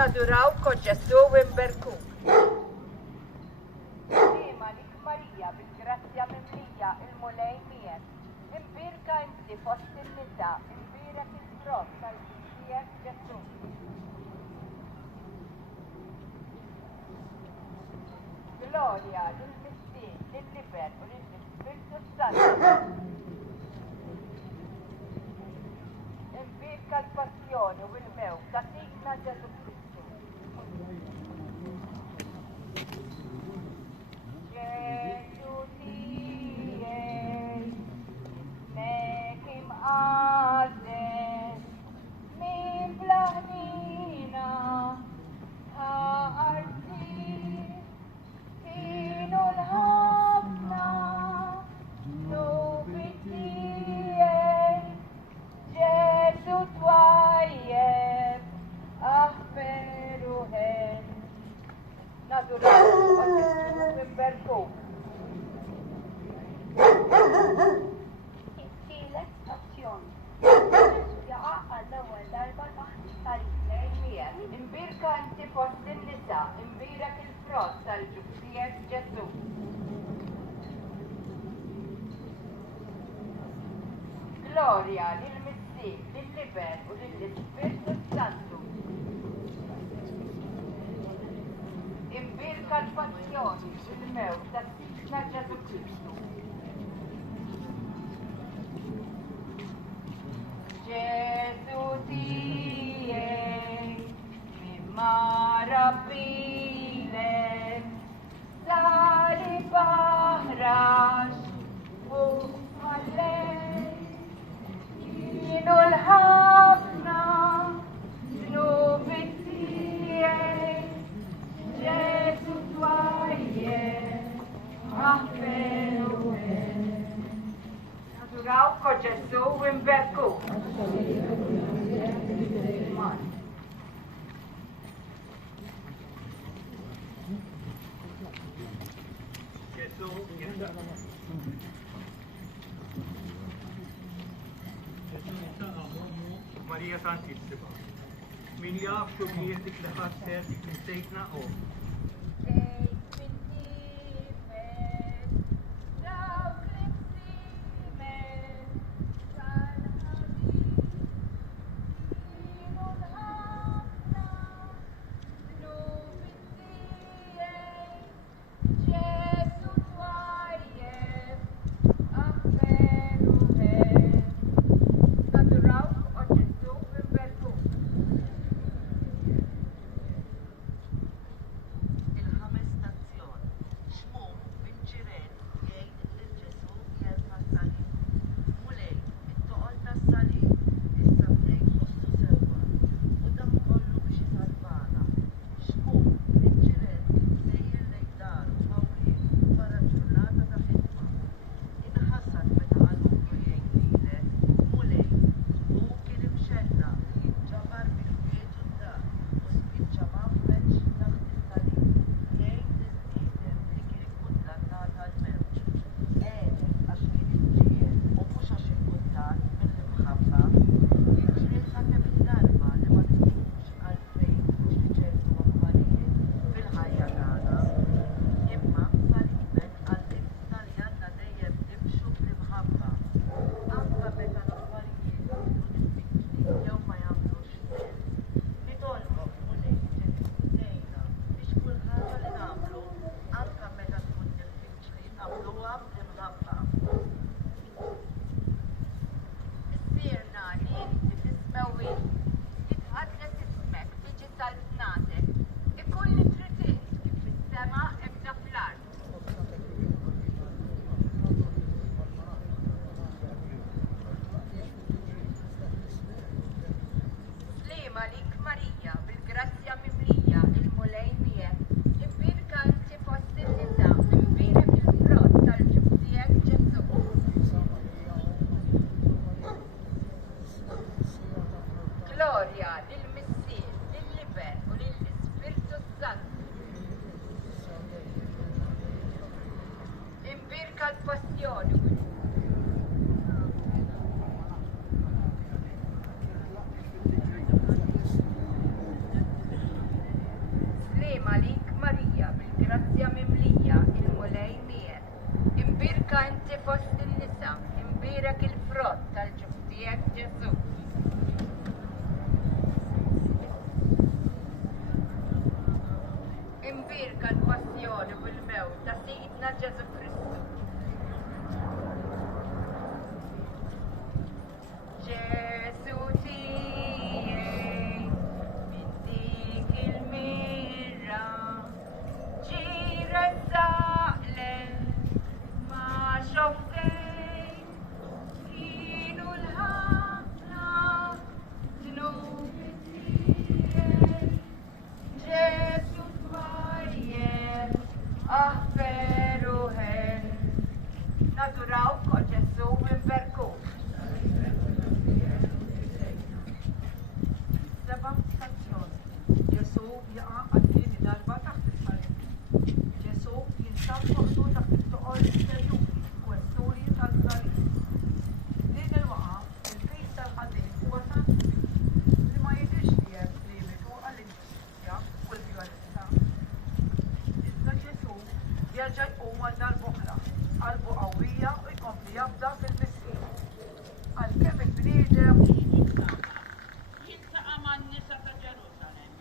Naduraw ko Ġesu imberku. Sima lik Marija bil-grazzja mimlija il-mulej miegħek. Imbirka inti fost in-nisa, imbirek il-frott tal-Ġisijek Ġesu. Gloria lill-Missien, lill-Liber u lill-Ispirtu Santu. Imbirka l-passjoni u l-mewt ta' signa Ġesu Kristu. Ġesu tiegħi, mek imqaddem minn blaħnina ta' arti kienu l-ħafna nubi tiegħi. Ġesu twajjeb aħferu hen naduraw imberku. It-tielet azzjoni. Ġesu jaqa' għall-ewwel darba taħt tal-lejn miegħek. Imbirka inti fost in-nisa, imbirek il-frott tal-ġustijiet Ġesu. Gloria lill-Missien, lill-Liber u lill-Ispirtu Santu. Imbirka l-passjoni u l-mewt ta' signa Ġesu Kristu. Ġesu tiegħi, mimma rabbilek, sali baħrax u mallej. Kienu l-ħafna nubi tiegħi. Ġesu twajjeb aħferu hen. Naduraw ko Ġesu imberku. Marija Santissima. Min jaf xogħlijiet li ħasser dik li sejtna u. l-passjoni. Slema lik Marija, bil-grazzja mimlija, il-mulej miegħek. Imbirka inti fost in-nisa, imbirek il-frott tal-ġuf tiegħek Ġesu. Imbirka l-passjoni u l-mewt ta' Sidna Ġesu Kristu. Ġesu tiegħi minn dik il-mirra ġi rezzaqlek ma xoftejn kienu l-ħafna dnubi tiegħi. Ġesu tbajjel aħferu ħel naturaw kol Ġesu imberku. Seba' stazzjoni. Ġesu jaqa' għal-tieni darba taħt is-salim. Ġesu jinsab fuqtu taħt it-toqol interiuri kwesturi tal-salim. Din il-waqa' il-fejs tal-ħaddiem huwa tant li ma jidhirx li hemm limitu għall-inġustizzja u l-vjolenza. Iżda Ġesu jerġa' jqum għal darb'oħra, qalbu qawwija u jkompli jabda fil-miskin. Għalkemm il-bniedem Jintaqa' man-nisa ta' Ġerusalemm.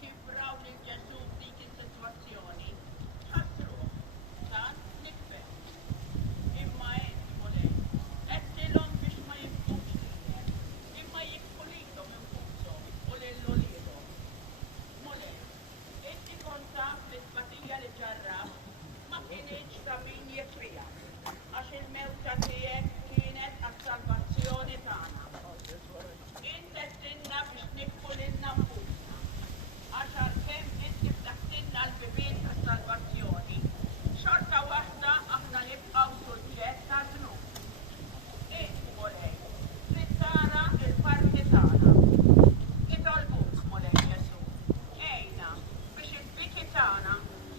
Kif raw lil Ġesu f'dik is-sitwazzjoni, ħassruh tant nifhem. Imma hekk mulej, għedtilhom biex ma jibqux lilek, imma jibqu lilhom infushom u lil ulidhom. Mulej, inti kont taf li t-tbatija li ġarrab ma kienx ta' min jifriha, għax il-mewta tiegħek kienet għas-salvazzjoni tagħna. Inti għedtilna biex nifqu lilna nfusna, għax għalkemm inti ftaħtilna l-bibien tas-salvazzjoni, xorta waħda aħna nibqgħu suġġett ta' żnub. Inti mulej, trid tara l-parti tagħna. Itolbuk mulej Ġesu, għejna biex il-biki tagħna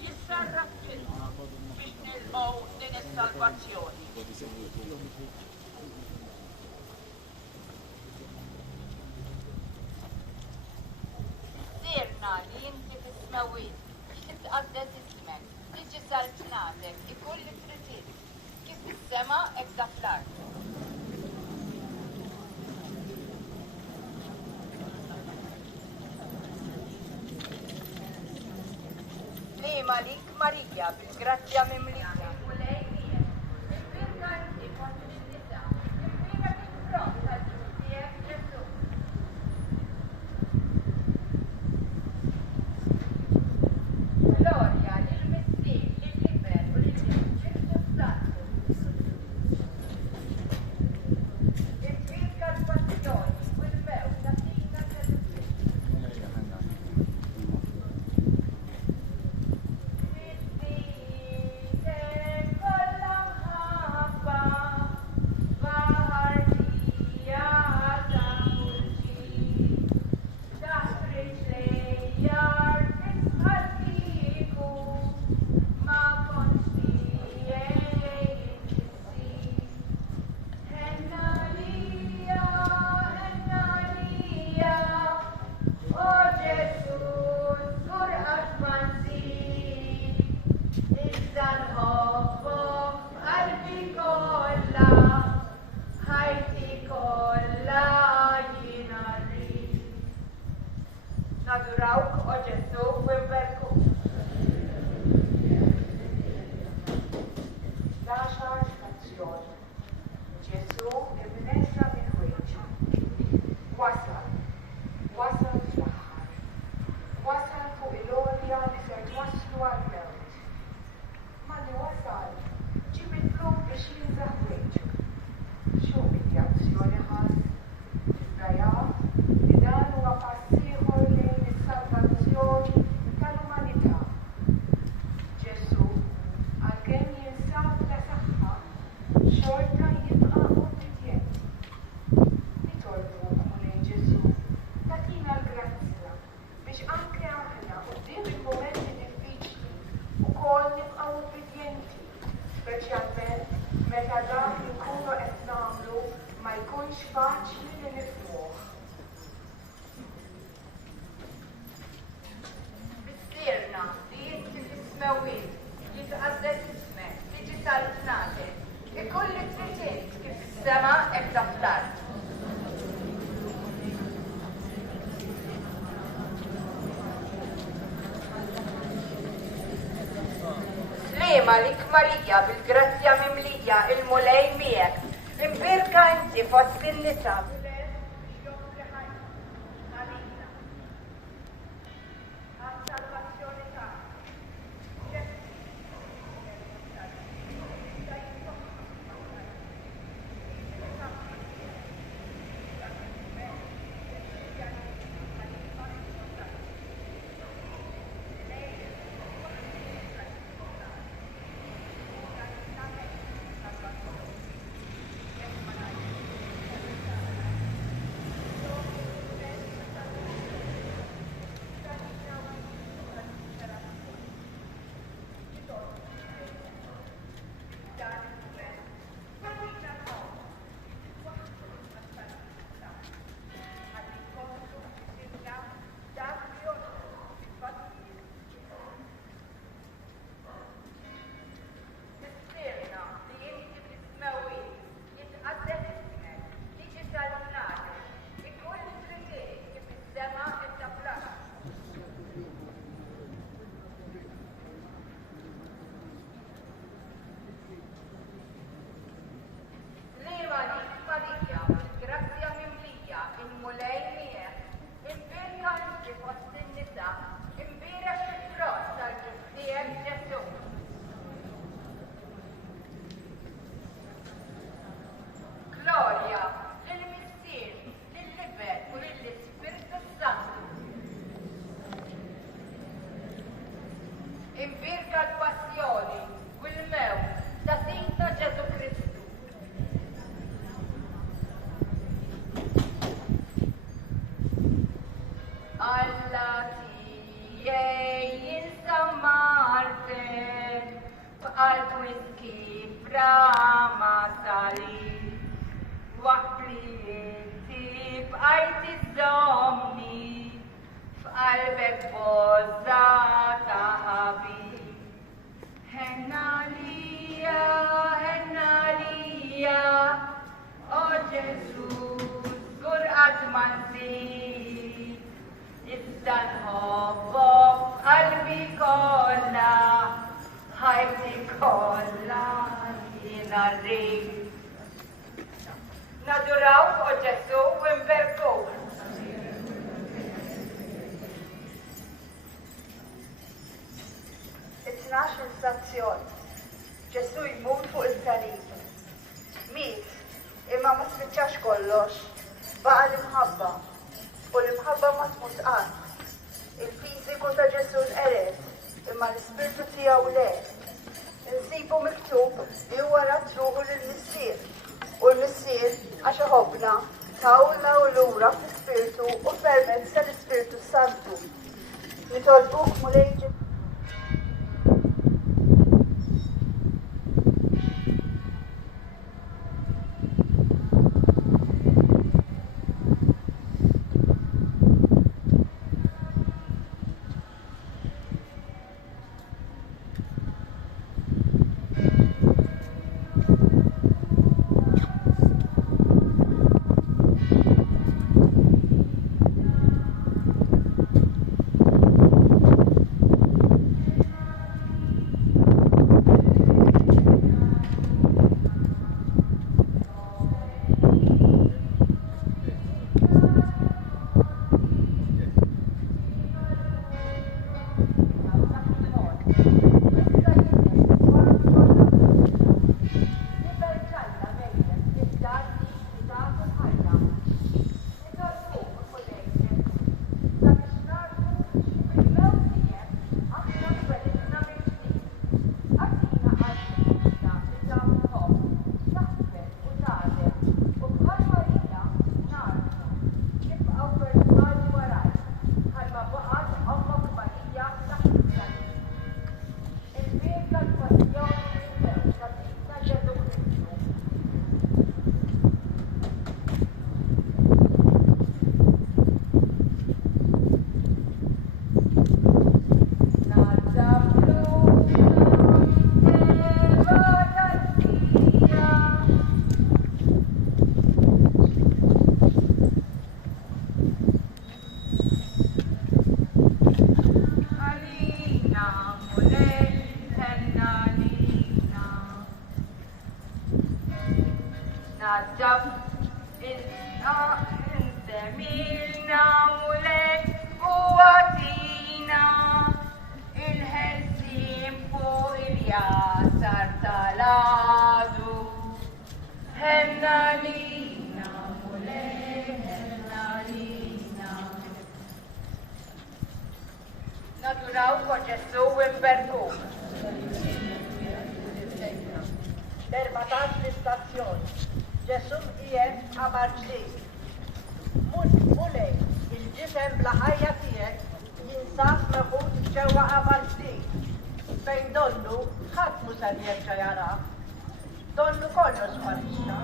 jissarraf filna biex nilqgħu din is-salvazzjoni. Sirna li inti fis-smewit, titqaddes ismek, tiġi sal-tnatek, ikun li trid. Kif fis-sema hekk da fl-art. Slema lik Marija, bil-grazzja mimlija. Il-mulej miegħek. Imbirka inti fost in-nisa, imbirek il-frott tal-ġuf tiegħek Ġesu. Gloria lil-Missieħ, lil-Liber u lil-Ġirtu Santu. Imbirka l-passjoni u l-mewt ta' Sidna Ġesu Kristu. Mistitek kollha mħabba baħar smewwit, jitqaddes ismek, tiġi tal-tnatek, ikolli t-tritint kif is-sema hekk taftar. Slema lik Marija bil-grazzja mimlija il-mulej miegħek, imbirka inti fost in-nisa. Naduraw o Ġesu u nberkuh. It-tnax stazzjon. Ġesu jmut fuq il-salib. Miet, imma ma spiċċax kollox. Baqa l-imħabba. U l-imħabba ma tmut qatt. Il-fiżiku ta' Ġesu l-qeret, imma l-ispirtu tiegħu le. Insibu miktub li huwa ratruħu lill-missier. U l-missier għax ħobna tawna u lura fl-Ispirtu u permezz tal-Ispirtu Santu. Nitolbuk mulej Ja sartaladu, hennalina, mole, hennalina. Naturaw ko Ġesu imberku. Dermatax l-istazzjon. Ġesu qiegħed ħabar ġdid. Mulej, il-ġisem bla ħajja tiegħek jinsab meħud ġewwa ħabar ġdid. Fejn donnu ħadd mhu se jerġa' jarah. Donnu kollox sparixxa.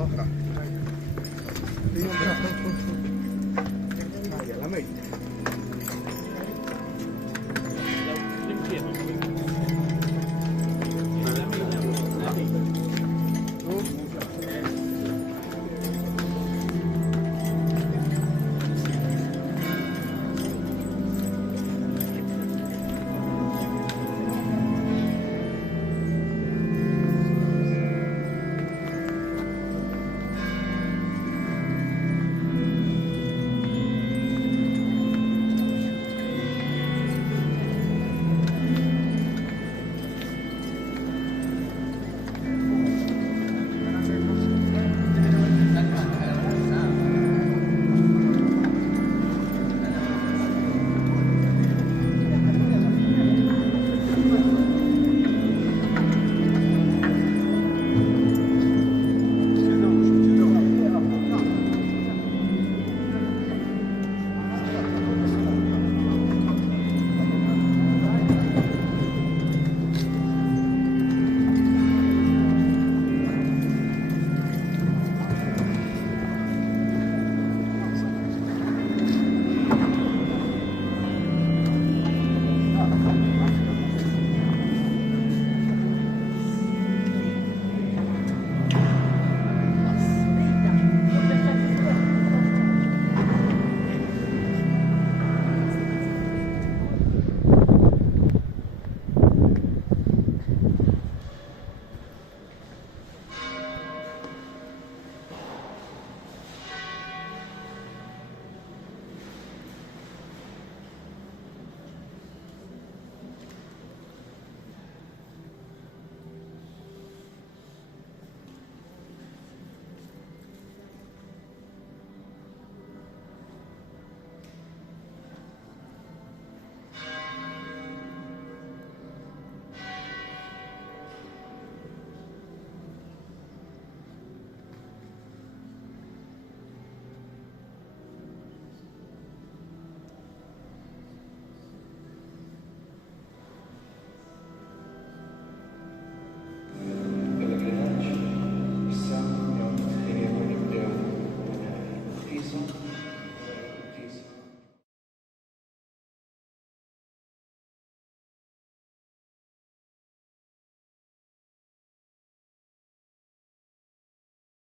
Otra.